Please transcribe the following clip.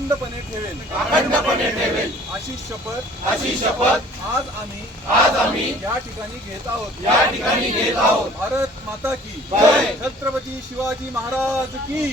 अखंडपणे ठेवेल. अशी शपथ आज आम्ही या ठिकाणी घेत आहोत. भारत माता की छत्रपती शिवाजी महाराज की